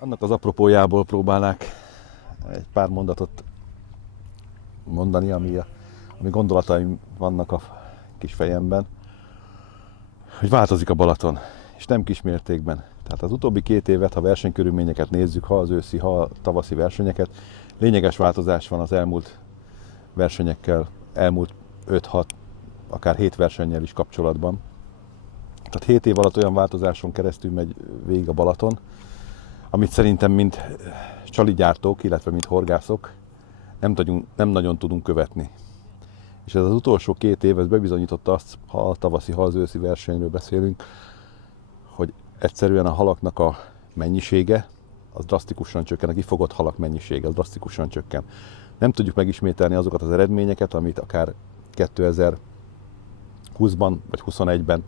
Annak az apropójából próbálnák egy pár mondatot mondani, ami gondolataim vannak a kis fejemben, hogy változik a Balaton, és nem kismértékben. Tehát az utóbbi 2 évet, ha versenykörülményeket nézzük, ha az őszi, ha a tavaszi versenyeket, lényeges változás van az elmúlt versenyekkel, elmúlt 5-6, akár 7 versennyel is kapcsolatban. Tehát 7 év alatt olyan változáson keresztül megy végig a Balaton, amit szerintem mint csaligyártók, illetve mint horgászok nem nagyon tudunk követni. És ez az utolsó 2 év, ez bebizonyította azt, ha a tavaszi, ha az őszi versenyről beszélünk, hogy egyszerűen a halaknak a mennyisége az drasztikusan csökken, a kifogott halak mennyisége az drasztikusan csökken. Nem tudjuk megismételni azokat az eredményeket, amit akár 2020-ban, vagy 21-ben,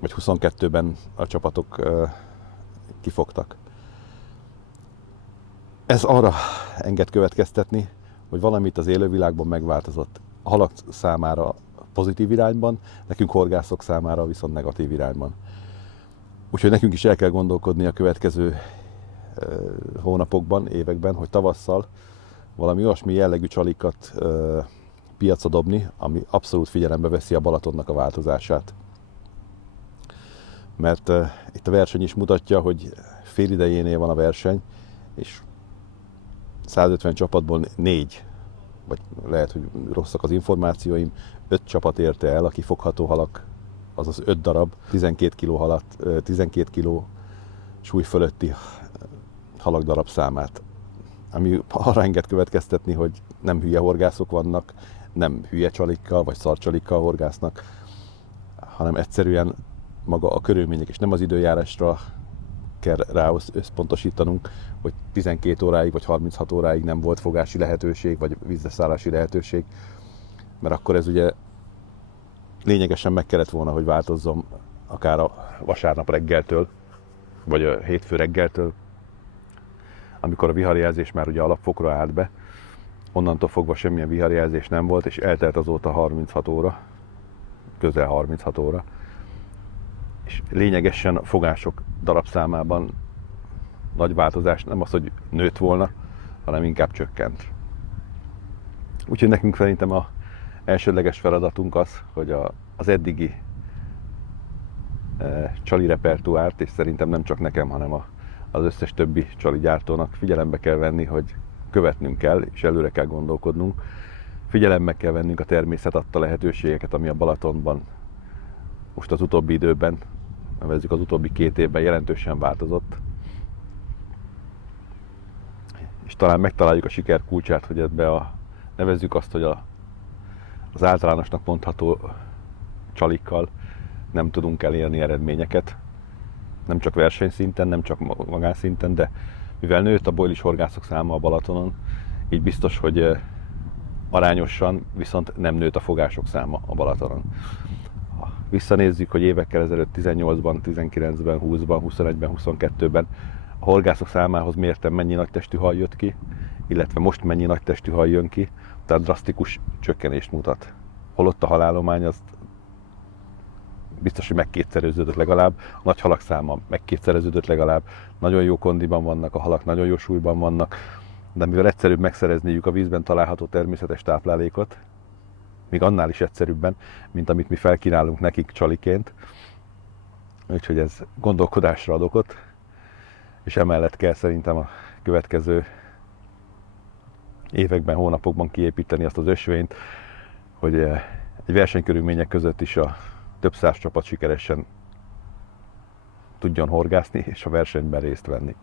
vagy 22-ben a csapatok kifogtak. Ez arra enged következtetni, hogy valamit az élővilágban megváltozott. A halak számára pozitív irányban, nekünk horgászok számára viszont negatív irányban. Úgyhogy nekünk is el kell gondolkodni a következő hónapokban, években, hogy tavasszal valami olyasmi jellegű csalikat piacra dobni, ami abszolút figyelembe veszi a Balatonnak a változását. Mert itt a verseny is mutatja, hogy fél idejénél van a verseny, és 150 csapatból 4, vagy lehet, hogy rosszak az információim, 5 csapat érte el a kifogható halak, azaz 5 darab, 12 kg halat, 12 kg súly fölötti halakdarab számát. Ami arra enged következtetni, hogy nem hülye horgászok vannak, nem hülye csalikkal vagy szarcsalikkal horgásznak, hanem egyszerűen maga a körülmények, és nem az időjárásra kell rá összpontosítanunk, hogy 12 óráig vagy 36 óráig nem volt fogási lehetőség, vagy vízleszállási lehetőség, mert akkor ez ugye lényegesen meg kellett volna, hogy változzon akár a vasárnap reggeltől, vagy a hétfő reggeltől, amikor a viharjelzés már ugye alapfokra állt be, onnantól fogva semmilyen viharjelzés nem volt, és eltelt azóta 36 óra, közel 36 óra, és lényegesen a fogások darabszámában nagy változás nem az, hogy nőtt volna, hanem inkább csökkent. Úgyhogy nekünk szerintem az elsődleges feladatunk az, hogy az eddigi csali repertoárt, és szerintem nem csak nekem, hanem az összes többi csali gyártónak figyelembe kell venni, hogy követnünk kell, és előre kell gondolkodnunk. Figyelembe kell vennünk a természet adta lehetőségeket, ami a Balatonban most az utóbbi időben, nevezzük az utóbbi 2 évben jelentősen változott. És talán megtaláljuk a siker kulcsát, hogy ebbe nevezzük azt, hogy az általánosnak mondható csalikkal nem tudunk elérni eredményeket. Nem csak versenyszinten, nem csak magánszinten, de mivel nőtt a bojlis horgászok száma a Balatonon, így biztos, hogy arányosan viszont nem nőtt a fogások száma a Balatonon. Ha visszanézzük, hogy évekkel ezelőtt 18-ban, 19-ben, 20-ban, 21-ben, 22-ben a horgászok számához mérten mennyi nagy testű hal jött ki, illetve most mennyi nagy testű hal jön ki, tehát drasztikus csökkenést mutat. Holott a halállomány az biztos, hogy megkétszereződött legalább, a nagy halak száma megkétszereződött legalább, nagyon jó kondiban vannak a halak, nagyon jó súlyban vannak, de mivel egyszerűbb megszerezniük a vízben található természetes táplálékot, még annál is egyszerűbben, mint amit mi felkínálunk nekik csaliként, úgyhogy ez gondolkodásra ad okot, és emellett kell szerintem a következő években, hónapokban kiépíteni azt az ösvényt, hogy egy versenykörülmények között is a több száz csapat sikeresen tudjon horgászni és a versenyben részt venni.